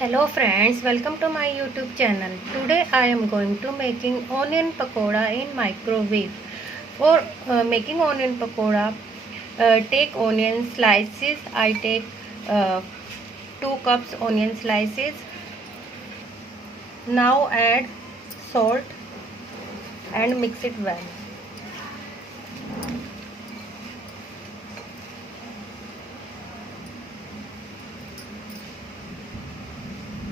Hello friends, welcome to my YouTube channel. Today I am going to making onion pakoda in microwave. For making onion pakoda, take onion slices. I take uh, 2 cups onion slices. Now add salt and mix it well.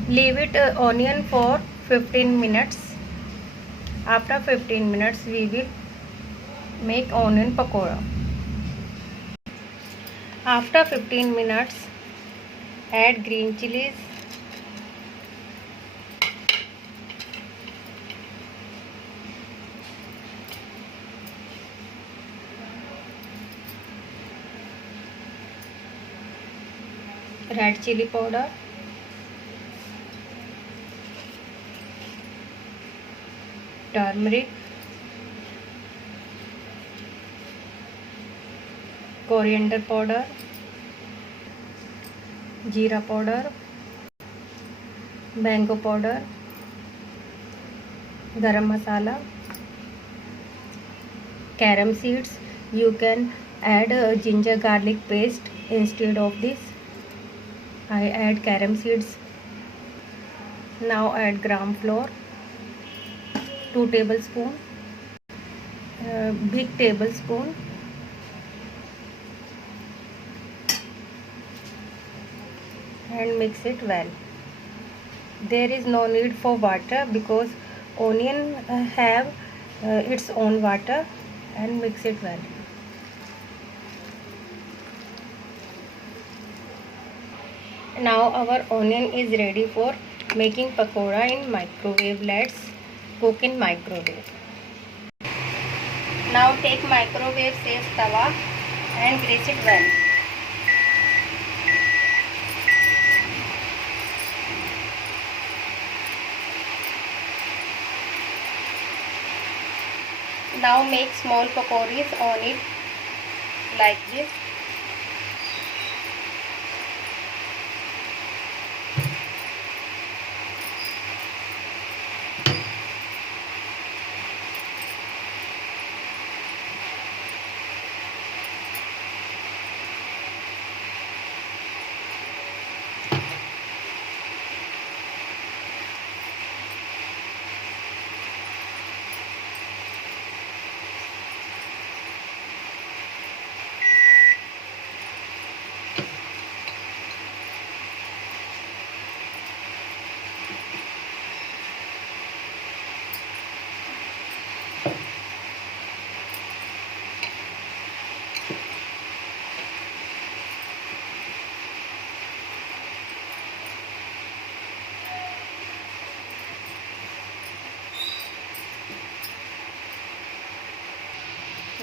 Leave it onion for 15 minutes. After 15 minutes we will make onion pakoda. After 15 minutes add green chilies, red chili powder, turmeric, coriander powder, jeera powder, mango powder, garam masala, carom seeds. You can add ginger garlic paste instead of this. I add carom seeds. Now add gram flour, 2 tablespoon, big tablespoon, and mix it well. There is no need for water because onion have its own water, and mix it well. Now our onion is ready for making pakoda in microwave. Let's cook in microwave. Now take microwave safe tawa and grease it well. Now make small pakoris on it like this.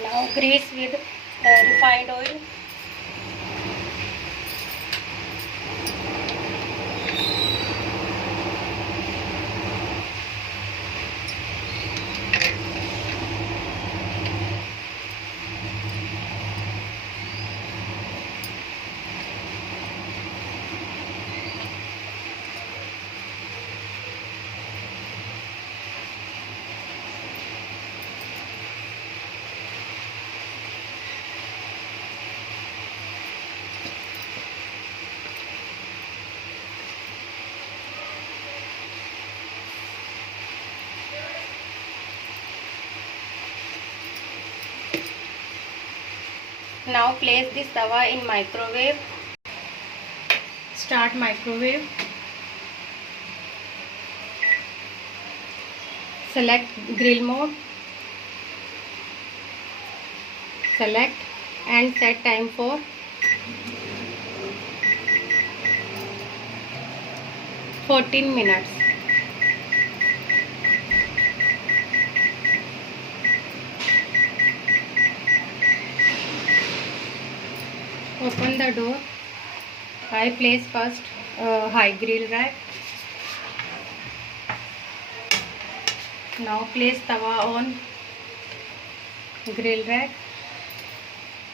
Now grease with refined oil. Now place this tawa in microwave. Start microwave. Select grill mode. Select and set time for 14 minutes. Open the door. I place first high grill rack. Now place tawa on grill rack.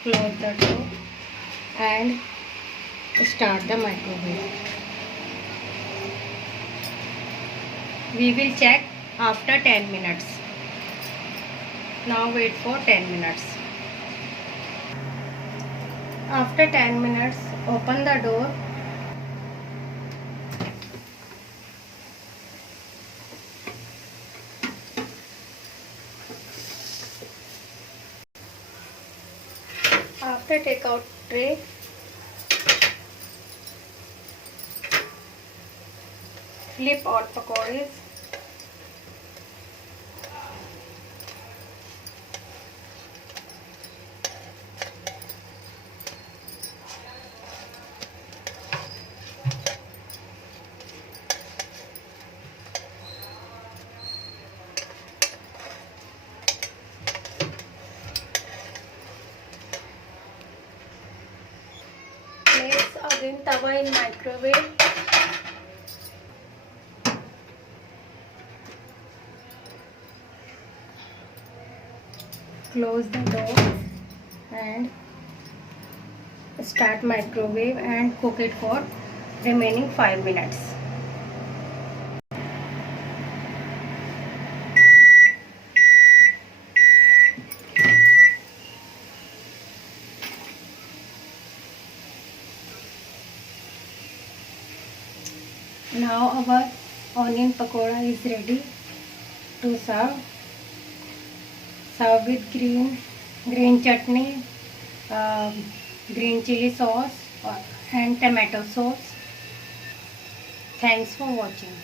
Close the door and start the microwave. We will check after 10 minutes. Now wait for 10 minutes. After 10 minutes, open the door. After take out tray, flip all pakoras. Place again tawa in microwave. Close the door and start microwave and cook it for remaining 5 minutes. Now our onion pakoda is ready to serve. Serve with green chutney, green chilli sauce and tomato sauce. Thanks for watching.